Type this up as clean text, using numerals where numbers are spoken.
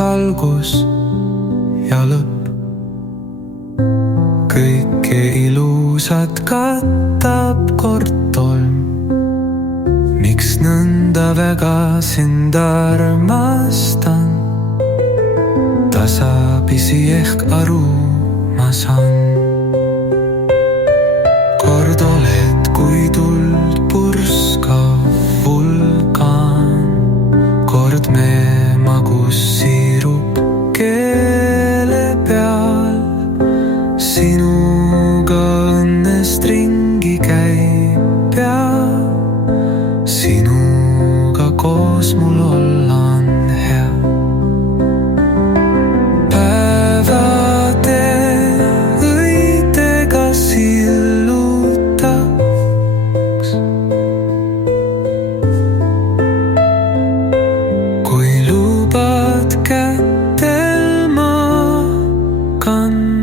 algus ja lõpp. Kõike ilusat katab kord tolm. Miks nõnda väga sind armastan? Tasapisi ehk aru ma saan. Kord oled kui tuld purskav vulkaan, kord me magus siirub keele peal. Sinuga õnnest ringi käib ja sinuga koos mul olla on hea. Päevade õitega sillutaks, kui lubad kätel ma kann.